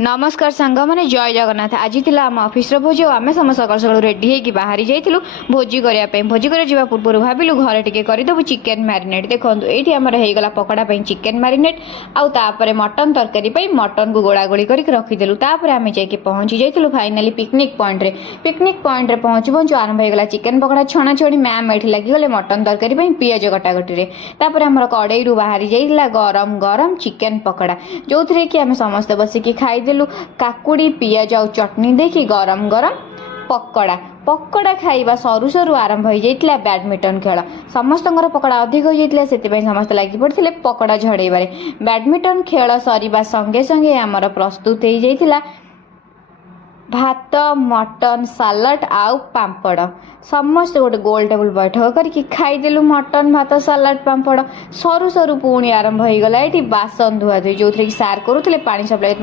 नमस्कार सांग मैंने जय जगन्नाथ। आज थिला आम ऑफिस भोज आम सम सकाल सकाल रेडी होगी बाहरी जाइलु भोजी करने। भोजी कर पूर्व भाविलु घरे टिके करदेबु चिकेन मैरिनेट। देखो ये आमर होगा पकड़ा चिकेन मैरिनेट आउे मटन तरकारी मटन को गोला गोली करके रखीदेलु। आम जाकि पहुंची जाइलु फाइनाली पिकनिक पॉइंट रे। पिकनिक पॉइंट रे पहुंचु पहुंचु आरंभ होगा चिकेन पकड़ा छणा छणी। मैम ये लगिगले मटन तरकारी पियाज कटाकटी। आमर कड़ई बाहरी जाइला गरम गरम चिकेन पकड़ा जो थे कि आम समस्त बसिकी खाई काकुड़ी पियाज और चटनी देखी गरम गरम पकड़ा पकड़ा खाइबा सरू सरू आरंभ हो जाइतिला बैडमिंटन खेल। समस्त पकड़ा अधिक हो जाइतिला सेतिपई समस्त लागि पड़थिले पकड़ा झड़ेबारे। बैडमिंटन खेल सरीबा संगे संगे आमर प्रस्तुत हो जाइतिला भात मटन सालाड आउ पांपड़। समस्त गोटे गोल टेबल बैठक करके खाईदेलु मटन भात सालाड पांपड़। सरू सरू पुणी आरंभ हो गला ये बासन धुआ धुई जो सार करुले पानी सप्लाई।